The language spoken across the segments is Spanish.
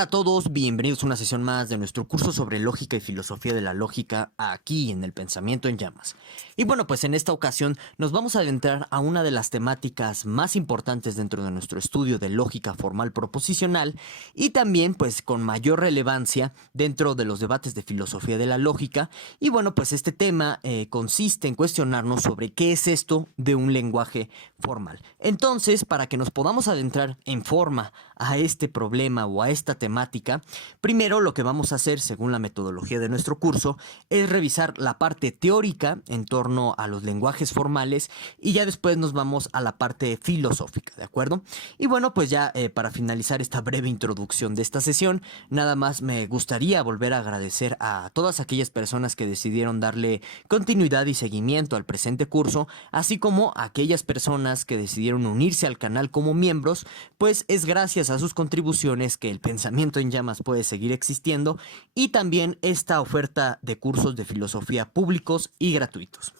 Hola a todos, bienvenidos a una sesión más de nuestro curso sobre lógica y filosofía de la lógica aquí en el Pensamiento en Llamas. Y bueno, pues en esta ocasión nos vamos a adentrar a una de las temáticas más importantes dentro de nuestro estudio de lógica formal proposicional y también pues con mayor relevancia dentro de los debates de filosofía de la lógica. Y bueno, pues este tema consiste en cuestionarnos sobre qué es esto de un lenguaje formal. Entonces, para que nos podamos adentrar en forma a este problema o a esta temática, primero lo que vamos a hacer, según la metodología de nuestro curso, es revisar la parte teórica en torno a los lenguajes formales y ya después nos vamos a la parte filosófica, ¿de acuerdo? Y bueno, pues ya para finalizar esta breve introducción de esta sesión, nada más me gustaría volver a agradecer a todas aquellas personas que decidieron darle continuidad y seguimiento al presente curso, así como a aquellas personas que decidieron unirse al canal como miembros, pues es gracias a sus contribuciones que el Pensamiento en Llamas puede seguir existiendo y también esta oferta de cursos de filosofía públicos y gratuitos.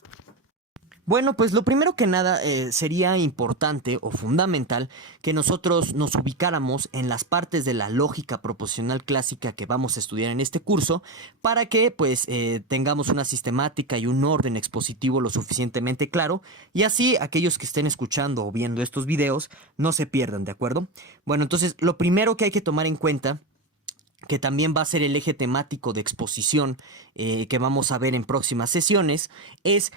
Bueno, pues lo primero que nada sería importante o fundamental que nosotros nos ubicáramos en las partes de la lógica proposicional clásica que vamos a estudiar en este curso para que pues tengamos una sistemática y un orden expositivo lo suficientemente claro y así aquellos que estén escuchando o viendo estos videos no se pierdan, ¿de acuerdo? Bueno, entonces lo primero que hay que tomar en cuenta, que también va a ser el eje temático de exposición que vamos a ver en próximas sesiones, es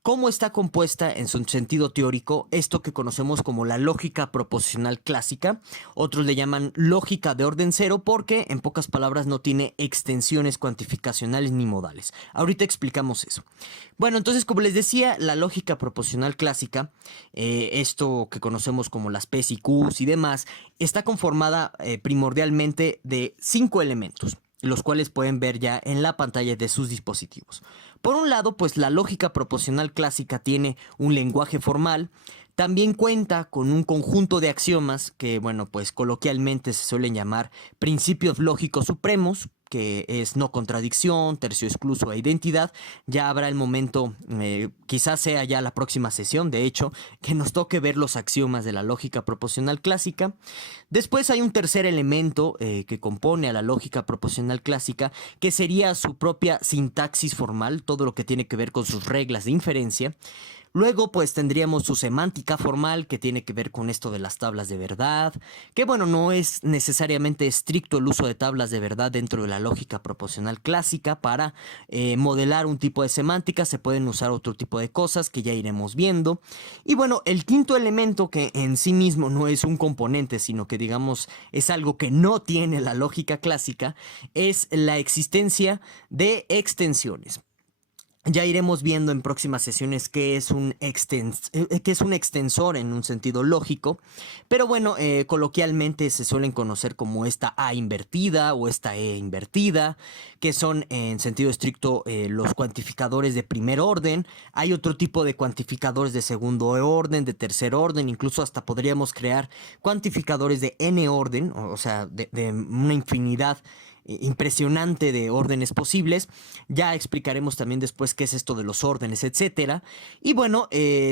cómo está compuesta en su sentido teórico esto que conocemos como la lógica proposicional clásica. Otros le llaman lógica de orden cero porque, en pocas palabras, no tiene extensiones cuantificacionales ni modales. Ahorita explicamos eso. Bueno, entonces, como les decía, la lógica proposicional clásica, esto que conocemos como las P's y Q's y demás, está conformada primordialmente de 5 elementos, los cuales pueden ver ya en la pantalla de sus dispositivos. Por un lado, pues la lógica proposicional clásica tiene un lenguaje formal, también cuenta con un conjunto de axiomas que, bueno, pues coloquialmente se suelen llamar principios lógicos supremos, que es no contradicción, tercio excluso e identidad. Ya habrá el momento, quizás sea ya la próxima sesión, de hecho, que nos toque ver los axiomas de la lógica proposicional clásica. Después hay un tercer elemento que compone a la lógica proposicional clásica, que sería su propia sintaxis formal, todo lo que tiene que ver con sus reglas de inferencia. Luego pues tendríamos su semántica formal, que tiene que ver con esto de las tablas de verdad, que bueno, no es necesariamente estricto el uso de tablas de verdad dentro de la lógica proposicional clásica para modelar un tipo de semántica, se pueden usar otro tipo de cosas que ya iremos viendo. Y bueno, el quinto elemento, que en sí mismo no es un componente, sino que digamos es algo que no tiene la lógica clásica, es la existencia de extensiones. Ya iremos viendo en próximas sesiones qué es un extensor en un sentido lógico, pero bueno, coloquialmente se suelen conocer como esta A invertida o esta E invertida, que son en sentido estricto los cuantificadores de primer orden. Hay otro tipo de cuantificadores de segundo orden, de tercer orden, incluso hasta podríamos crear cuantificadores de n orden, o sea, de una infinidad impresionante de órdenes posibles. Ya explicaremos también después qué es esto de los órdenes, etcétera. Y bueno,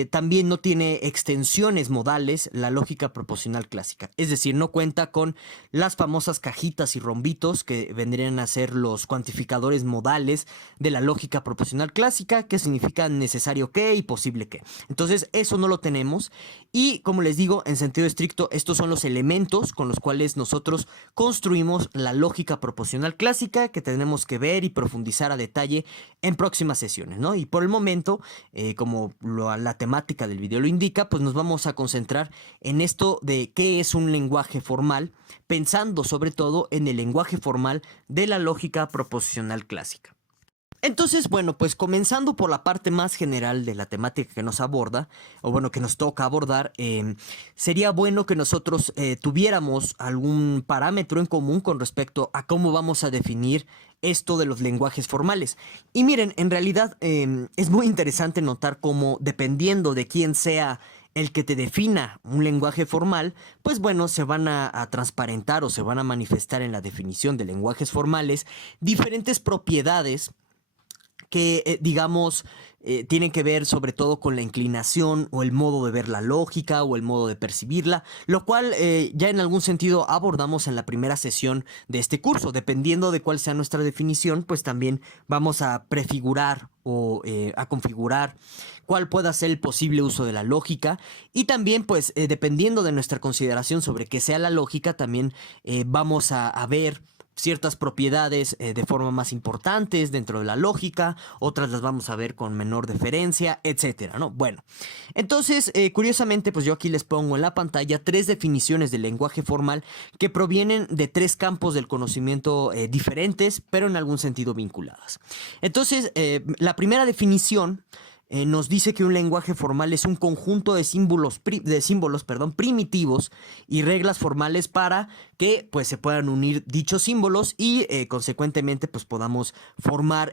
también no tiene extensiones modales la lógica proposicional clásica. Es decir, no cuenta con las famosas cajitas y rombitos que vendrían a ser los cuantificadores modales de la lógica proposicional clásica, que significan necesario que y posible que. Entonces, eso no lo tenemos. Y como les digo, en sentido estricto, estos son los elementos con los cuales nosotros construimos la lógica proposicional clásica, que tenemos que ver y profundizar a detalle en próximas sesiones, ¿no? Y por el momento, como la temática del video lo indica, pues nos vamos a concentrar en esto de qué es un lenguaje formal, pensando sobre todo en el lenguaje formal de la lógica proposicional clásica. Entonces, bueno, pues comenzando por la parte más general de la temática que nos aborda, o bueno, que nos toca abordar, sería bueno que nosotros tuviéramos algún parámetro en común con respecto a cómo vamos a definir esto de los lenguajes formales. Y miren, en realidad es muy interesante notar cómo, dependiendo de quién sea el que te defina un lenguaje formal, pues bueno, se van a transparentar o se van a manifestar en la definición de lenguajes formales diferentes propiedades que, digamos, tienen que ver sobre todo con la inclinación o el modo de ver la lógica o el modo de percibirla, lo cual ya en algún sentido abordamos en la primera sesión de este curso. Dependiendo de cuál sea nuestra definición, pues también vamos a prefigurar o a configurar cuál pueda ser el posible uso de la lógica, y también pues dependiendo de nuestra consideración sobre qué sea la lógica, también vamos a ver ciertas propiedades de forma más importantes dentro de la lógica, otras las vamos a ver con menor deferencia, etcétera, ¿no? Bueno, entonces, curiosamente, pues yo aquí les pongo en la pantalla 3 definiciones del lenguaje formal que provienen de 3 campos del conocimiento diferentes, pero en algún sentido vinculadas. Entonces, la primera definición nos dice que un lenguaje formal es un conjunto de símbolos, primitivos y reglas formales para que pues, se puedan unir dichos símbolos y consecuentemente pues, podamos formar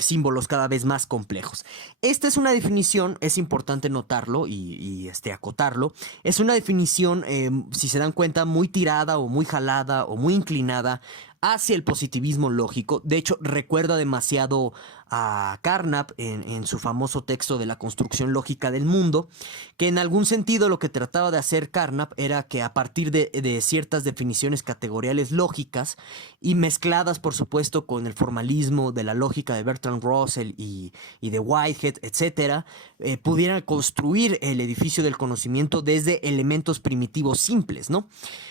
símbolos cada vez más complejos. Esta es una definición, es importante notarlo y acotarlo, es una definición, si se dan cuenta, muy tirada o muy jalada o muy inclinada hacia el positivismo lógico. De hecho, recuerda demasiado a Carnap en su famoso texto de la construcción lógica del mundo, que en algún sentido lo que trataba de hacer Carnap era que a partir de ciertas definiciones categoriales lógicas y mezcladas por supuesto con el formalismo de la lógica de Bertrand Russell y de Whitehead, etcétera, pudieran construir el edificio del conocimiento desde elementos primitivos simples, ¿no?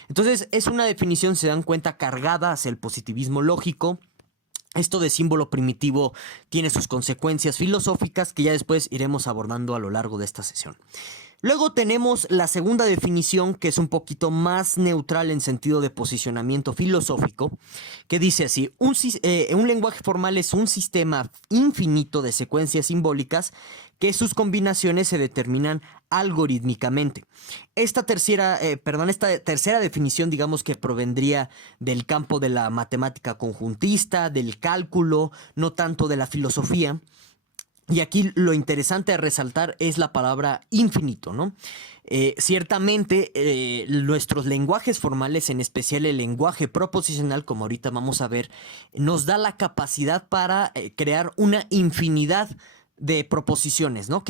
Entonces es una definición, se dan cuenta, cargada hacia el positivismo lógico. Esto de símbolo primitivo tiene sus consecuencias filosóficas que ya después iremos abordando a lo largo de esta sesión. Luego tenemos la segunda definición, que es un poquito más neutral en sentido de posicionamiento filosófico, que dice así: un lenguaje formal es un sistema infinito de secuencias simbólicas que sus combinaciones se determinan algorítmicamente. Esta tercera definición, digamos que provendría del campo de la matemática conjuntista, del cálculo, no tanto de la filosofía. Y aquí lo interesante a resaltar es la palabra infinito, ¿no? Ciertamente nuestros lenguajes formales, en especial el lenguaje proposicional, como ahorita vamos a ver, nos da la capacidad para crear una infinidad de proposiciones, ¿no?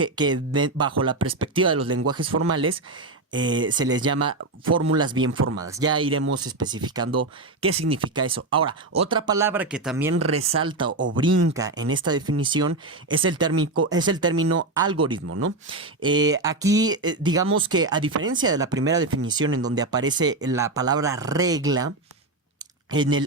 Bajo la perspectiva de los lenguajes formales se les llama fórmulas bien formadas. Ya iremos especificando qué significa eso. Ahora, otra palabra que también resalta o brinca en esta definición es el término algoritmo, ¿no? Aquí, digamos que a diferencia de la primera definición en donde aparece la palabra regla,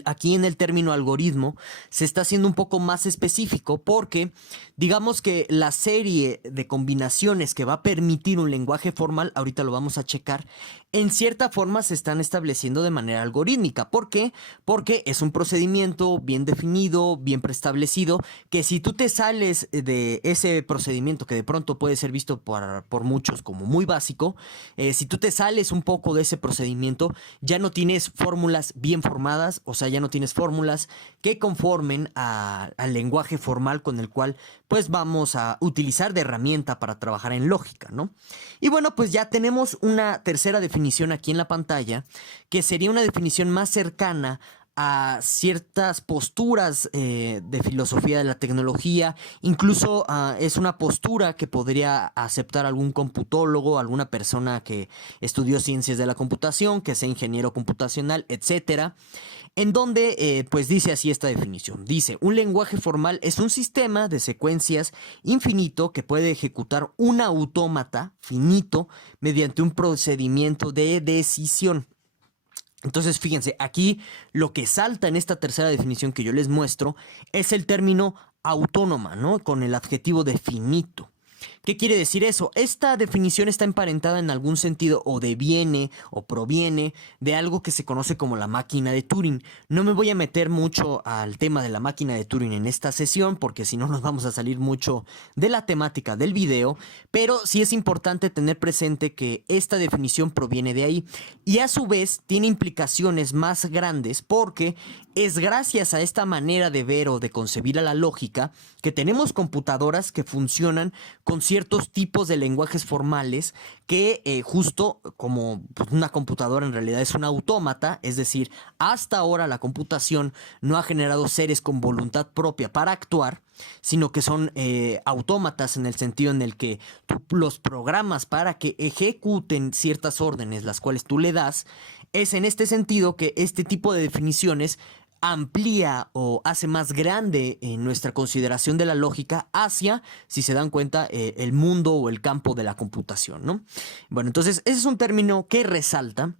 aquí en el término algoritmo se está haciendo un poco más específico, porque digamos que la serie de combinaciones que va a permitir un lenguaje formal, ahorita lo vamos a checar, en cierta forma se están estableciendo de manera algorítmica. ¿Por qué? Porque es un procedimiento bien definido, bien preestablecido, que si tú te sales de ese procedimiento, que de pronto puede ser visto por muchos como muy básico, si tú te sales un poco de ese procedimiento, ya no tienes fórmulas bien formadas, o sea, ya no tienes fórmulas que conformen al lenguaje formal con el cual pues vamos a utilizar de herramienta para trabajar en lógica, ¿no? Y bueno, pues ya tenemos una tercera definición aquí en la pantalla, que sería una definición más cercana a ciertas posturas de filosofía de la tecnología. Incluso es una postura que podría aceptar algún computólogo, alguna persona que estudió ciencias de la computación, que sea ingeniero computacional, etcétera, en donde pues dice así esta definición. Dice: un lenguaje formal es un sistema de secuencias infinito que puede ejecutar un autómata finito mediante un procedimiento de decisión. Entonces, fíjense, aquí lo que salta en esta tercera definición que yo les muestro es el término autónoma, ¿no? Con el adjetivo de finito. ¿Qué quiere decir eso? Esta definición está emparentada en algún sentido o deviene o proviene de algo que se conoce como la máquina de Turing. No me voy a meter mucho al tema de la máquina de Turing en esta sesión, porque si no nos vamos a salir mucho de la temática del video, pero sí es importante tener presente que esta definición proviene de ahí y a su vez tiene implicaciones más grandes, porque es gracias a esta manera de ver o de concebir a la lógica que tenemos computadoras que funcionan con ciertos tipos de lenguajes formales que justo como pues, una computadora en realidad es un autómata, es decir, hasta ahora la computación no ha generado seres con voluntad propia para actuar, sino que son autómatas en el sentido en el que tú los programas para que ejecuten ciertas órdenes, las cuales tú le das. Es en este sentido que este tipo de definiciones amplía o hace más grande en nuestra consideración de la lógica hacia, si se dan cuenta, el mundo o el campo de la computación, ¿no? Bueno, entonces ese es un término que resalta.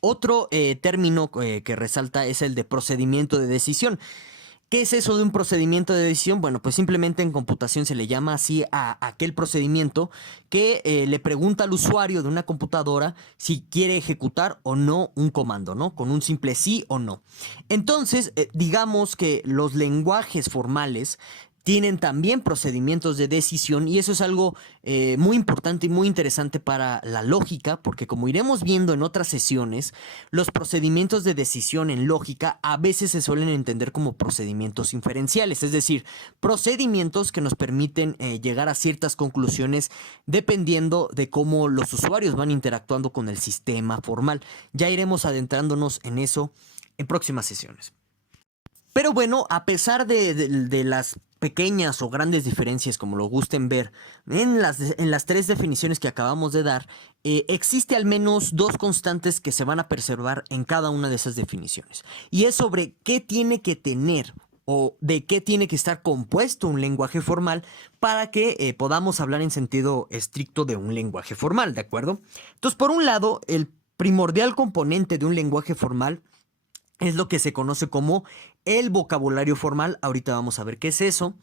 Otro término que resalta es el de procedimiento de decisión. ¿Qué es eso de un procedimiento de decisión? Bueno, pues simplemente en computación se le llama así a aquel procedimiento que le pregunta al usuario de una computadora si quiere ejecutar o no un comando, ¿no? Con un simple sí o no. Entonces, digamos que los lenguajes formales tienen también procedimientos de decisión y eso es algo muy importante y muy interesante para la lógica, porque como iremos viendo en otras sesiones, los procedimientos de decisión en lógica a veces se suelen entender como procedimientos inferenciales, es decir, procedimientos que nos permiten llegar a ciertas conclusiones dependiendo de cómo los usuarios van interactuando con el sistema formal. Ya iremos adentrándonos en eso en próximas sesiones. Pero bueno, a pesar de las pequeñas o grandes diferencias, como lo gusten ver, en las tres definiciones que acabamos de dar, existe al menos dos constantes que se van a preservar en cada una de esas definiciones. Y es sobre qué tiene que tener o de qué tiene que estar compuesto un lenguaje formal para que podamos hablar en sentido estricto de un lenguaje formal, ¿de acuerdo? Entonces, por un lado, el primordial componente de un lenguaje formal es lo que se conoce como el vocabulario formal. Ahorita vamos a ver qué es eso.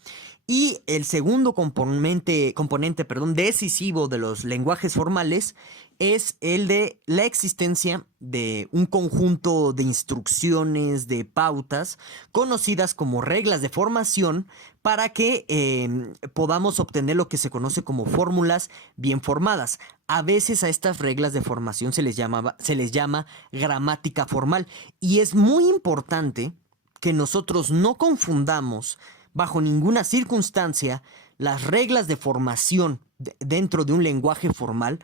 Y el segundo componente, decisivo de los lenguajes formales es el de la existencia de un conjunto de instrucciones, de pautas, conocidas como reglas de formación, para que podamos obtener lo que se conoce como fórmulas bien formadas. A veces a estas reglas de formación se les llama gramática formal. Y es muy importante que nosotros no confundamos bajo ninguna circunstancia las reglas de formación dentro de un lenguaje formal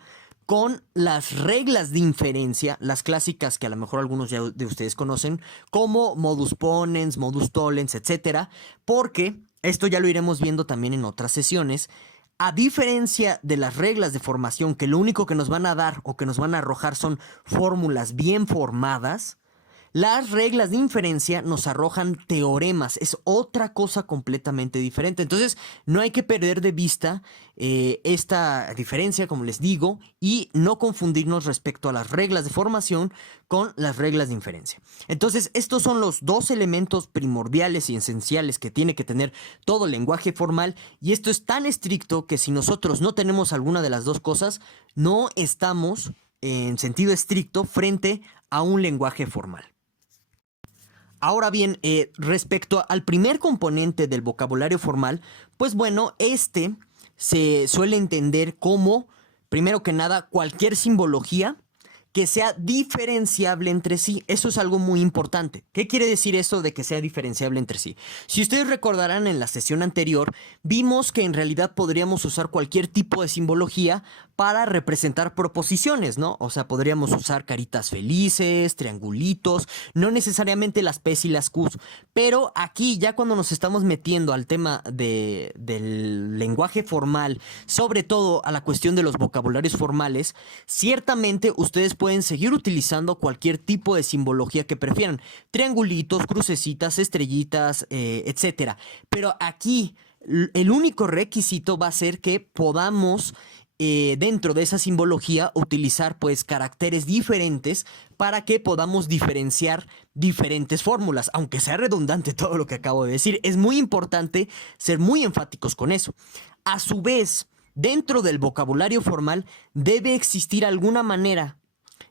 con las reglas de inferencia, las clásicas que a lo mejor algunos ya de ustedes conocen, como modus ponens, modus tollens, etcétera, porque esto ya lo iremos viendo también en otras sesiones. A diferencia de las reglas de formación, que lo único que nos van a dar o que nos van a arrojar son fórmulas bien formadas, las reglas de inferencia nos arrojan teoremas, es otra cosa completamente diferente. Entonces, no hay que perder de vista esta diferencia, como les digo, y no confundirnos respecto a las reglas de formación con las reglas de inferencia. Entonces, estos son los dos elementos primordiales y esenciales que tiene que tener todo lenguaje formal, y esto es tan estricto que si nosotros no tenemos alguna de las dos cosas, no estamos en sentido estricto frente a un lenguaje formal. Ahora bien, respecto al primer componente del vocabulario formal, pues bueno, este se suele entender como, primero que nada, cualquier simbología que sea diferenciable entre sí. Eso es algo muy importante. ¿Qué quiere decir eso de que sea diferenciable entre sí? Si ustedes recordarán, en la sesión anterior vimos que en realidad podríamos usar cualquier tipo de simbología para representar proposiciones, ¿no? O sea, podríamos usar caritas felices, triangulitos, no necesariamente las P's y las Q's, pero aquí ya cuando nos estamos metiendo al tema del lenguaje formal, sobre todo a la cuestión de los vocabularios formales, ciertamente ustedes pueden seguir utilizando cualquier tipo de simbología que prefieran, triangulitos, crucecitas, estrellitas, etcétera. Pero aquí el único requisito va a ser que podamos dentro de esa simbología utilizar pues caracteres diferentes para que podamos diferenciar diferentes fórmulas. Aunque sea redundante todo lo que acabo de decir, es muy importante ser muy enfáticos con eso. A su vez, dentro del vocabulario formal debe existir alguna manera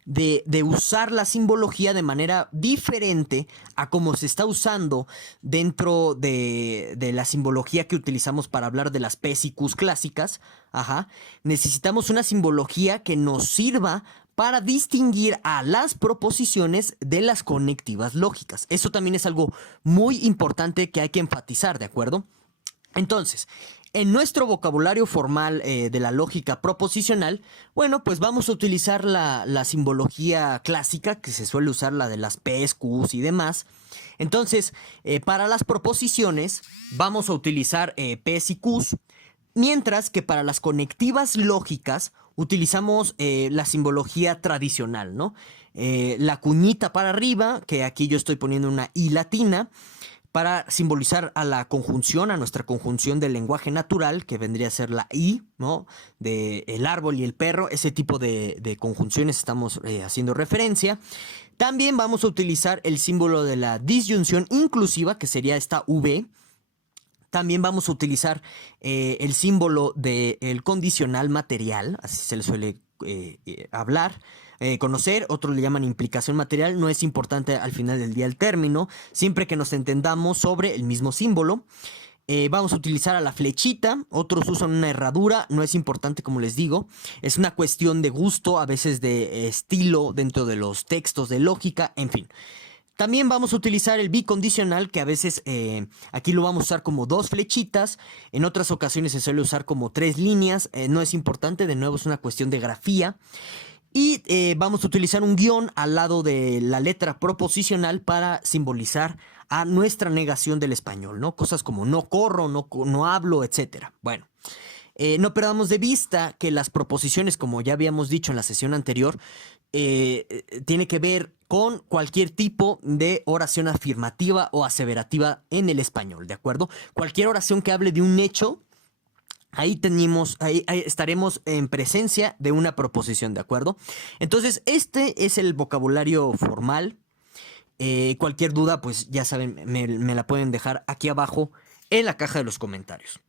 de usar la simbología de manera diferente a como se está usando dentro de la simbología que utilizamos para hablar de las P's y Q's clásicas. Ajá. Necesitamos una simbología que nos sirva para distinguir a las proposiciones de las conectivas lógicas. Eso también es algo muy importante que hay que enfatizar, ¿de acuerdo? Entonces, En nuestro vocabulario formal de la lógica proposicional, bueno, pues vamos a utilizar la simbología clásica, que se suele usar, la de las P's, Q's y demás. Entonces, para las proposiciones vamos a utilizar P's y Q's, mientras que para las conectivas lógicas utilizamos la simbología tradicional, ¿no? La cuñita para arriba, que aquí yo estoy poniendo una I latina, para simbolizar a la conjunción, a nuestra conjunción del lenguaje natural, que vendría a ser la I, ¿no? De el árbol y el perro, ese tipo de conjunciones estamos haciendo referencia. También vamos a utilizar el símbolo de la disyunción inclusiva, que sería esta V. También vamos a utilizar el símbolo del condicional material, así se le suele hablar. Conocer, otros le llaman implicación material, no es importante al final del día el término, siempre que nos entendamos sobre el mismo símbolo. Vamos a utilizar a la flechita, otros usan una herradura, no es importante, como les digo, es una cuestión de gusto, a veces de estilo dentro de los textos de lógica, en fin. También vamos a utilizar el bicondicional, que a veces aquí lo vamos a usar como 2 flechitas, en otras ocasiones se suele usar como 3 líneas, no es importante, de nuevo es una cuestión de grafía. Y vamos a utilizar un guión al lado de la letra proposicional para simbolizar a nuestra negación del español, ¿no? Cosas como no corro, no hablo, etc. Bueno, no perdamos de vista que las proposiciones, como ya habíamos dicho en la sesión anterior, tiene que ver con cualquier tipo de oración afirmativa o aseverativa en el español, ¿de acuerdo? Cualquier oración que hable de un hecho, ahí estaremos en presencia de una proposición, ¿de acuerdo? Entonces, este es el vocabulario formal. Cualquier duda, pues ya saben, me la pueden dejar aquí abajo en la caja de los comentarios.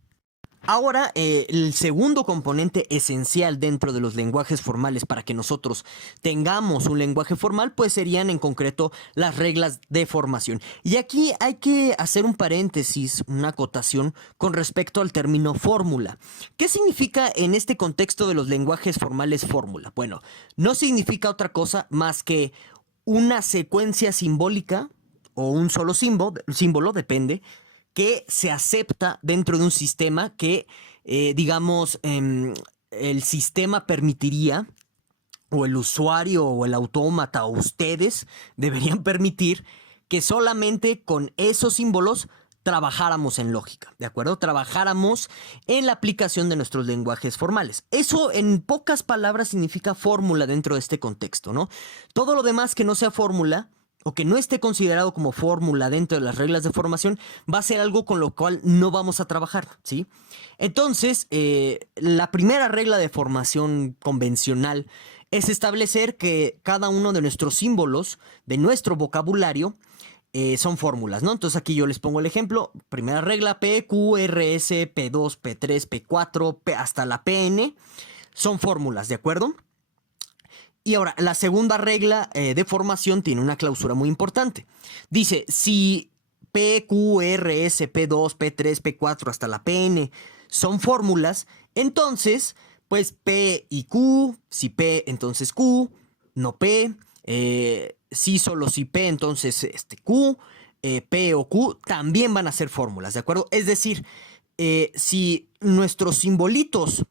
Ahora, el segundo componente esencial dentro de los lenguajes formales para que nosotros tengamos un lenguaje formal, pues serían en concreto las reglas de formación. Y aquí hay que hacer un paréntesis, una acotación con respecto al término fórmula. ¿Qué significa en este contexto de los lenguajes formales fórmula? Bueno, no significa otra cosa más que una secuencia simbólica o un solo símbolo, depende, que se acepta dentro de un sistema que, digamos, el sistema permitiría, o el usuario, o el autómata, o ustedes deberían permitir que solamente con esos símbolos trabajáramos en lógica, ¿de acuerdo? Trabajáramos en la aplicación de nuestros lenguajes formales. Eso, en pocas palabras, significa fórmula dentro de este contexto, ¿no? Todo lo demás que no sea fórmula, o que no esté considerado como fórmula dentro de las reglas de formación, va a ser algo con lo cual no vamos a trabajar, ¿sí? Entonces, la primera regla de formación convencional es establecer que cada uno de nuestros símbolos, de nuestro vocabulario, son fórmulas, ¿no? Entonces aquí yo les pongo el ejemplo. Primera regla, P, Q, R, S, P2, P3, P4, P hasta la PN, son fórmulas, ¿de acuerdo? Y ahora, la segunda regla de formación tiene una clausura muy importante. Dice, si P, Q, R, S, P2, P3, P4 hasta la PN son fórmulas, entonces, pues P y Q, si P, entonces Q, no P, si solo si P, entonces Q, P o Q también van a ser fórmulas, ¿de acuerdo? Es decir, si nuestros simbolitos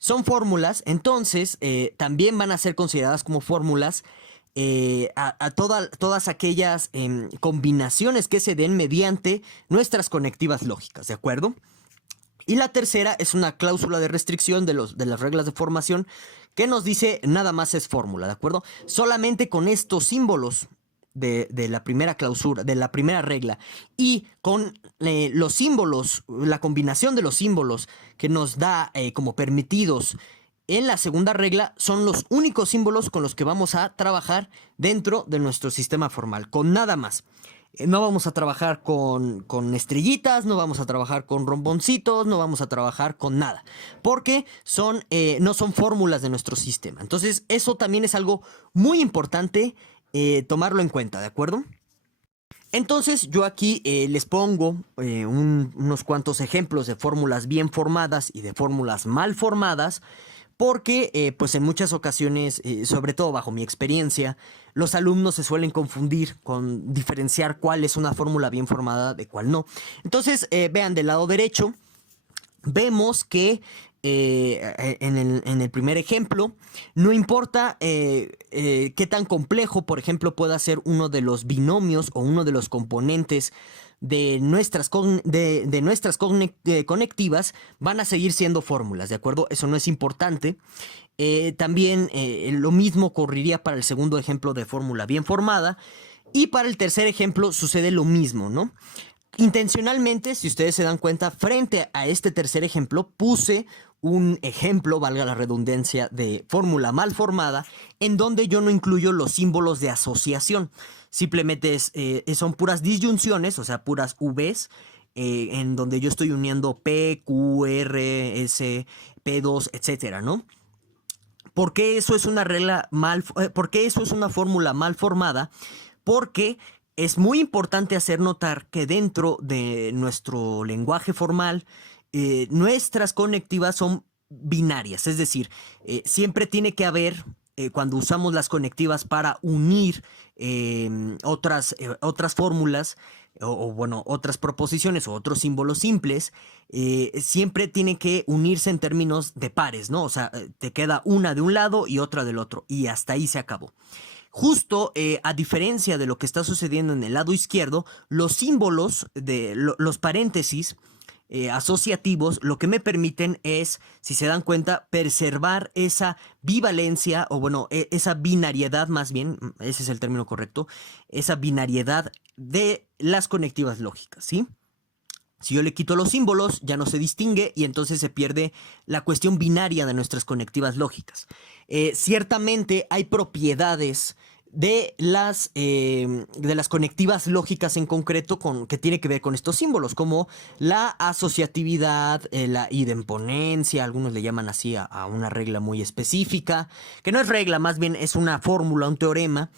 son fórmulas, entonces también van a ser consideradas como fórmulas todas aquellas combinaciones que se den mediante nuestras conectivas lógicas, ¿de acuerdo? Y la tercera es una cláusula de restricción de las reglas de formación que nos dice nada más es fórmula, ¿de acuerdo? Solamente con estos símbolos de la primera clausura, de la primera regla, y con los símbolos, la combinación de los símbolos que nos da como permitidos en la segunda regla, son los únicos símbolos con los que vamos a trabajar dentro de nuestro sistema formal, con nada más. No vamos a trabajar con estrellitas, no vamos a trabajar con romboncitos, no vamos a trabajar con nada, porque no son fórmulas de nuestro sistema. Entonces, eso también es algo muy importante tomarlo en cuenta, ¿de acuerdo? Entonces yo aquí les pongo unos cuantos ejemplos de fórmulas bien formadas y de fórmulas mal formadas, porque pues en muchas ocasiones, sobre todo bajo mi experiencia, los alumnos se suelen confundir con diferenciar cuál es una fórmula bien formada de cuál no. Entonces vean del lado derecho, vemos que en el primer ejemplo, no importa qué tan complejo, por ejemplo, pueda ser uno de los binomios o uno de los componentes de nuestras conectivas, van a seguir siendo fórmulas, ¿de acuerdo? Eso no es importante. También lo mismo ocurriría para el segundo ejemplo de fórmula bien formada. Y para el tercer ejemplo sucede lo mismo, ¿no? Intencionalmente, si ustedes se dan cuenta, frente a este tercer ejemplo puse un ejemplo, valga la redundancia, de fórmula mal formada, en donde yo no incluyo los símbolos de asociación. Simplemente son puras disyunciones, o sea, puras Vs, en donde yo estoy uniendo P, Q, R, S, P2, etcétera, ¿no? ¿Por qué eso es una por qué eso es una fórmula mal formada? Porque es muy importante hacer notar que dentro de nuestro lenguaje formal, nuestras conectivas son binarias, es decir, siempre tiene que haber, cuando usamos las conectivas para unir otras fórmulas, bueno, otras proposiciones o otros símbolos simples, siempre tiene que unirse en términos de pares, ¿no? O sea, te queda una de un lado y otra del otro, y hasta ahí se acabó. Justo a diferencia de lo que está sucediendo en el lado izquierdo, los símbolos de los paréntesis asociativos lo que me permiten es, si se dan cuenta, preservar esa bivalencia, o bueno, esa binariedad más bien, ese es el término correcto, esa binariedad de las conectivas lógicas, ¿sí? Si yo le quito los símbolos, ya no se distingue y entonces se pierde la cuestión binaria de nuestras conectivas lógicas. Ciertamente hay propiedades de las conectivas lógicas en concreto que tiene que ver con estos símbolos, como la asociatividad, la idemponencia, algunos le llaman así a una regla muy específica, que no es regla, más bien es una fórmula, un teorema,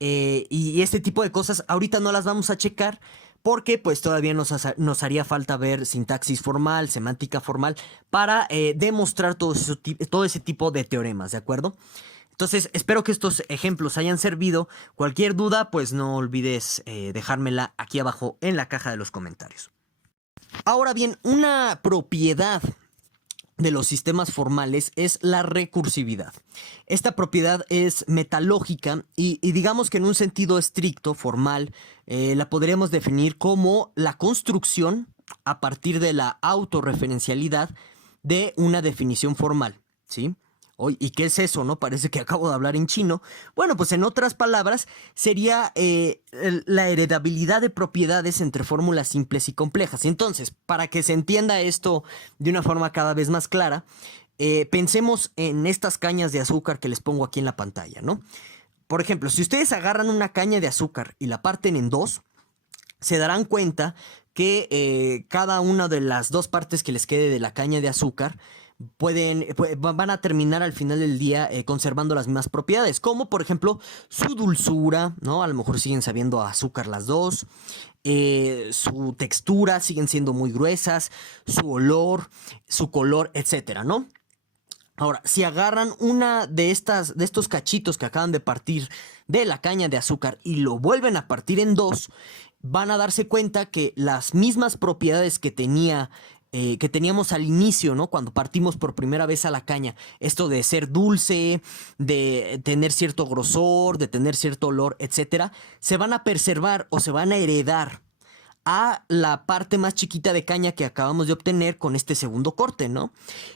y este tipo de cosas ahorita no las vamos a checar, porque pues todavía nos haría falta ver sintaxis formal, semántica formal, para demostrar todo ese tipo de teoremas, ¿de acuerdo? Entonces, espero que estos ejemplos hayan servido. Cualquier duda, pues no olvides dejármela aquí abajo en la caja de los comentarios. Ahora bien, una propiedad de los sistemas formales es la recursividad. Esta propiedad es metalógica y digamos que en un sentido estricto, formal, la podríamos definir como la construcción a partir de la autorreferencialidad de una definición formal, ¿sí? ¿Y qué es eso, no? Parece que acabo de hablar en chino. Bueno, pues en otras palabras, sería la heredabilidad de propiedades entre fórmulas simples y complejas. Entonces, para que se entienda esto de una forma cada vez más clara, pensemos en estas cañas de azúcar que les pongo aquí en la pantalla, ¿no? Por ejemplo, si ustedes agarran una caña de azúcar y la parten en dos, se darán cuenta que cada una de las dos partes que les quede de la caña de azúcar van a terminar al final del día conservando las mismas propiedades, como por ejemplo su dulzura, ¿no? A lo mejor siguen sabiendo a azúcar las dos, su textura, siguen siendo muy gruesas, su olor, su color, etcétera, ¿no? Ahora, si agarran una de estos cachitos que acaban de partir de la caña de azúcar y lo vuelven a partir en dos, van a darse cuenta que las mismas propiedades que teníamos al inicio, ¿no? Cuando partimos por primera vez a la caña, esto de ser dulce, de tener cierto grosor, de tener cierto olor, etcétera, se van a preservar o se van a heredar a la parte más chiquita de caña que acabamos de obtener con este segundo corte, ¿no?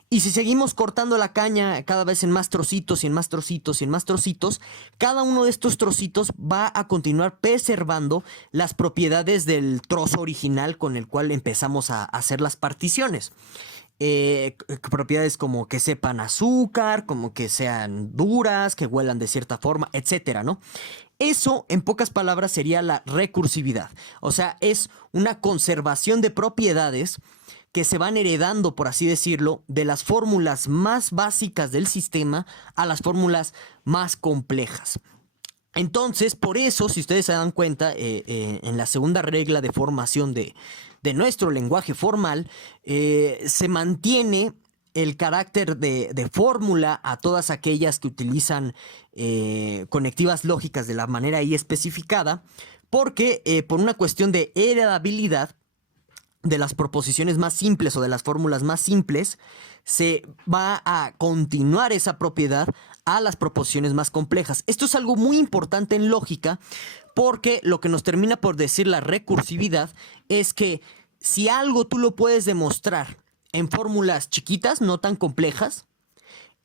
Y si seguimos cortando la caña cada vez en más trocitos y en más trocitos y en más trocitos, cada uno de estos trocitos va a continuar preservando las propiedades del trozo original con el cual empezamos a hacer las particiones. Propiedades como que sepan azúcar, como que sean duras, que huelan de cierta forma, etcétera, ¿no? Eso, en pocas palabras, sería la recursividad. O sea, es una conservación de propiedades que se van heredando, por así decirlo, de las fórmulas más básicas del sistema a las fórmulas más complejas. Entonces, por eso, si ustedes se dan cuenta, en la segunda regla de formación de nuestro lenguaje formal, se mantiene el carácter de fórmula a todas aquellas que utilizan conectivas lógicas de la manera ahí especificada, porque por una cuestión de heredabilidad, de las proposiciones más simples o de las fórmulas más simples, se va a continuar esa propiedad a las proposiciones más complejas. Esto es algo muy importante en lógica porque lo que nos termina por decir la recursividad es que si algo tú lo puedes demostrar en fórmulas chiquitas, no tan complejas,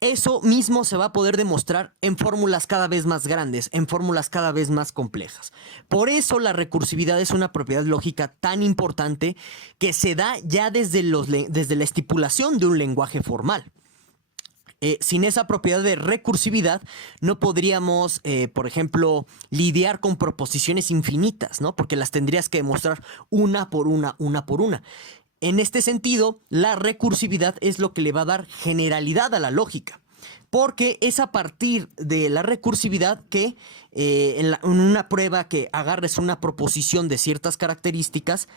eso mismo se va a poder demostrar en fórmulas cada vez más grandes, en fórmulas cada vez más complejas. Por eso la recursividad es una propiedad lógica tan importante que se da ya desde la estipulación de un lenguaje formal. Sin esa propiedad de recursividad no podríamos, por ejemplo, lidiar con proposiciones infinitas, ¿no? Porque las tendrías que demostrar una por una por una. En este sentido, la recursividad es lo que le va a dar generalidad a la lógica, porque es a partir de la recursividad que en una prueba que agarres una proposición de ciertas características,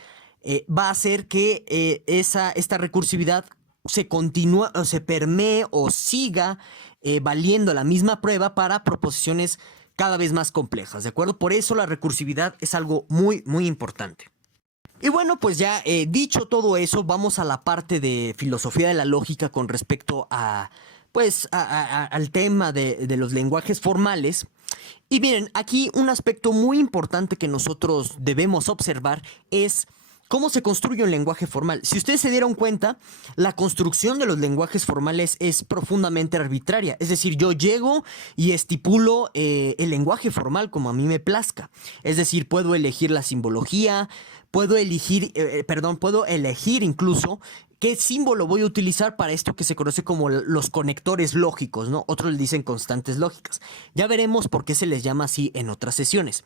va a hacer que esta recursividad se continúe, o se permee o siga valiendo la misma prueba para proposiciones cada vez más complejas, ¿de acuerdo? Por eso la recursividad es algo muy, muy importante. Y bueno, pues ya dicho todo eso, vamos a la parte de filosofía de la lógica con respecto a, pues, al tema de los lenguajes formales. Y miren, aquí un aspecto muy importante que nosotros debemos observar es cómo se construye un lenguaje formal. Si ustedes se dieron cuenta, la construcción de los lenguajes formales es profundamente arbitraria. Es decir, yo llego y estipulo el lenguaje formal como a mí me plazca. Es decir, puedo elegir la simbología, puedo elegir incluso qué símbolo voy a utilizar para esto que se conoce como los conectores lógicos, ¿no? Otros le dicen constantes lógicas. Ya veremos por qué se les llama así en otras sesiones.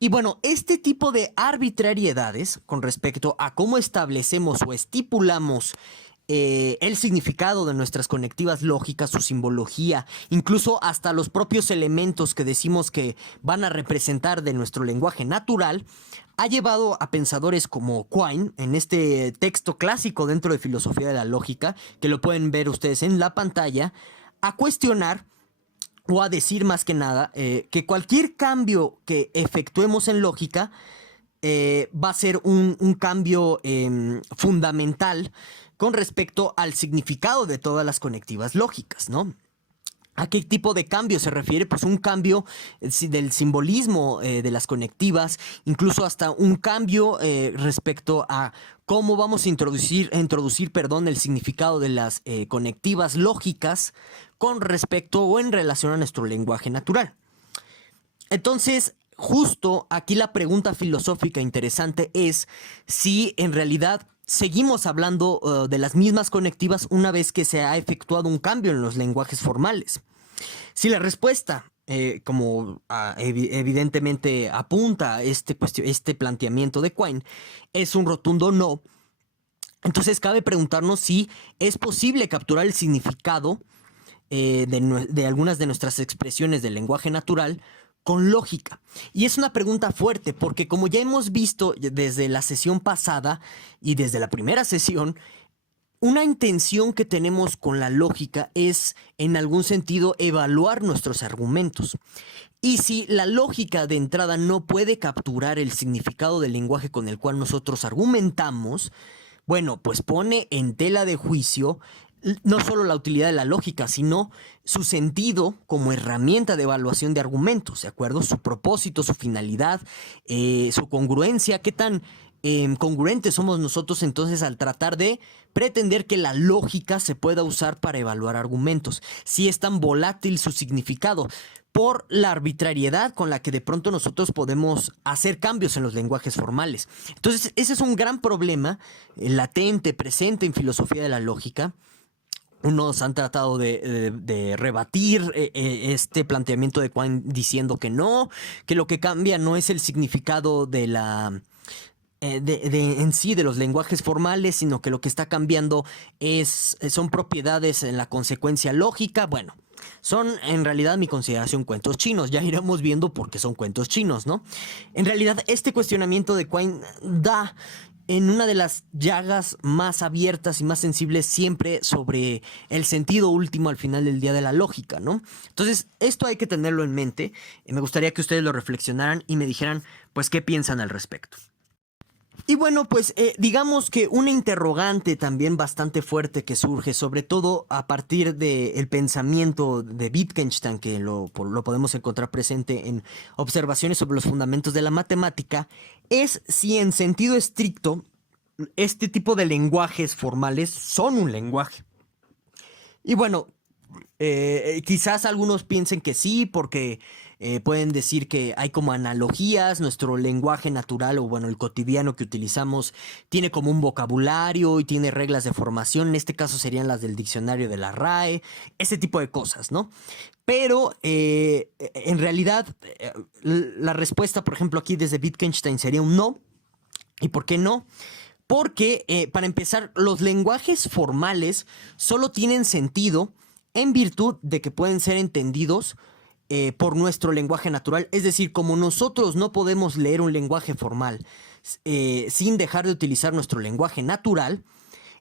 Y bueno, este tipo de arbitrariedades con respecto a cómo establecemos o estipulamos el significado de nuestras conectivas lógicas, su simbología, incluso hasta los propios elementos que decimos que van a representar de nuestro lenguaje natural, ha llevado a pensadores como Quine, en este texto clásico dentro de filosofía de la lógica, que lo pueden ver ustedes en la pantalla, a cuestionar o a decir más que nada que cualquier cambio que efectuemos en lógica va a ser un cambio fundamental con respecto al significado de todas las conectivas lógicas, ¿no? ¿A qué tipo de cambio se refiere? Pues un cambio del simbolismo de las conectivas, incluso hasta un cambio respecto a cómo vamos a introducir el significado de las conectivas lógicas con respecto o en relación a nuestro lenguaje natural. Entonces, justo aquí la pregunta filosófica interesante es si en realidad seguimos hablando de las mismas conectivas una vez que se ha efectuado un cambio en los lenguajes formales. Si la respuesta, como evidentemente apunta este planteamiento de Quine, es un rotundo no, entonces cabe preguntarnos si es posible capturar el significado de algunas de nuestras expresiones del lenguaje natural con lógica. Y es una pregunta fuerte porque, como ya hemos visto desde la sesión pasada y desde la primera sesión, una intención que tenemos con la lógica es, en algún sentido, evaluar nuestros argumentos. Y si la lógica de entrada no puede capturar el significado del lenguaje con el cual nosotros argumentamos, bueno, pues pone en tela de juicio no solo la utilidad de la lógica, sino su sentido como herramienta de evaluación de argumentos, ¿de acuerdo? Su propósito, su finalidad, su congruencia, qué tan congruentes somos nosotros entonces al tratar de pretender que la lógica se pueda usar para evaluar argumentos, si es tan volátil su significado, por la arbitrariedad con la que de pronto nosotros podemos hacer cambios en los lenguajes formales. Entonces, ese es un gran problema latente, presente en filosofía de la lógica. Unos han tratado de rebatir este planteamiento de Quine diciendo que no, que lo que cambia no es el significado de la en sí de los lenguajes formales, sino que lo que está cambiando son propiedades en la consecuencia lógica. Bueno, son en realidad mi consideración cuentos chinos. Ya iremos viendo por qué son cuentos chinos, ¿no? En realidad este cuestionamiento de Quine da en una de las llagas más abiertas y más sensibles siempre sobre el sentido último al final del día de la lógica, ¿no? Entonces, esto hay que tenerlo en mente. Me gustaría que ustedes lo reflexionaran y me dijeran, pues, qué piensan al respecto. Y bueno, pues digamos que una interrogante también bastante fuerte que surge, sobre todo a partir del pensamiento de Wittgenstein, que lo podemos encontrar presente en Observaciones sobre los fundamentos de la matemática, es si en sentido estricto este tipo de lenguajes formales son un lenguaje. Y bueno, quizás algunos piensen que sí, porque pueden decir que hay como analogías, nuestro lenguaje natural o bueno, el cotidiano que utilizamos tiene como un vocabulario y tiene reglas de formación, en este caso serían las del diccionario de la RAE, ese tipo de cosas, ¿no? Pero en realidad la respuesta, por ejemplo, aquí desde Wittgenstein sería un no. ¿Y por qué no? Porque, para empezar, los lenguajes formales solo tienen sentido en virtud de que pueden ser entendidos por nuestro lenguaje natural. Es decir, como nosotros no podemos leer un lenguaje formal sin dejar de utilizar nuestro lenguaje natural,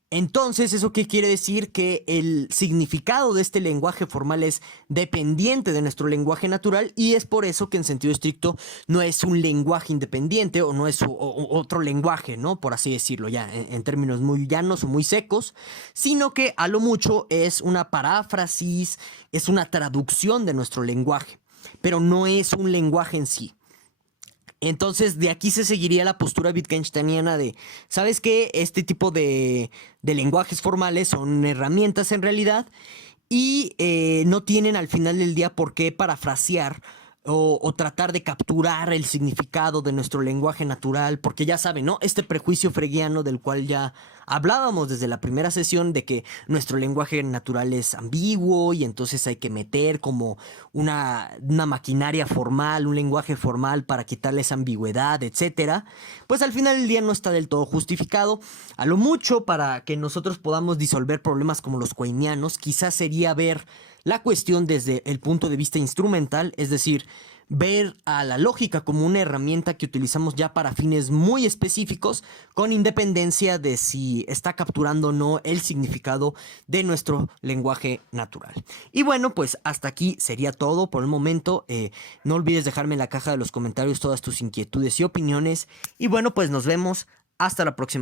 entonces, ¿eso qué quiere decir? Que el significado de este lenguaje formal es dependiente de nuestro lenguaje natural y es por eso que en sentido estricto no es un lenguaje independiente o no es otro lenguaje, ¿no? Por así decirlo, ya en términos muy llanos o muy secos, sino que a lo mucho es una paráfrasis, es una traducción de nuestro lenguaje, pero no es un lenguaje en sí. Entonces, de aquí se seguiría la postura wittgensteiniana de, ¿sabes qué? Este tipo de lenguajes formales son herramientas en realidad y no tienen al final del día por qué parafrasear o tratar de capturar el significado de nuestro lenguaje natural, porque ya saben, ¿no? Este prejuicio freguiano del cual ya hablábamos desde la primera sesión de que nuestro lenguaje natural es ambiguo y entonces hay que meter como una maquinaria formal, un lenguaje formal para quitarle esa ambigüedad, etcétera. Pues al final del día no está del todo justificado. A lo mucho para que nosotros podamos disolver problemas como los coinianos, quizás sería ver la cuestión desde el punto de vista instrumental, es decir, ver a la lógica como una herramienta que utilizamos ya para fines muy específicos, con independencia de si está capturando o no el significado de nuestro lenguaje natural. Y bueno, pues hasta aquí sería todo por el momento. No olvides dejarme en la caja de los comentarios todas tus inquietudes y opiniones. Y bueno, pues nos vemos hasta la próxima.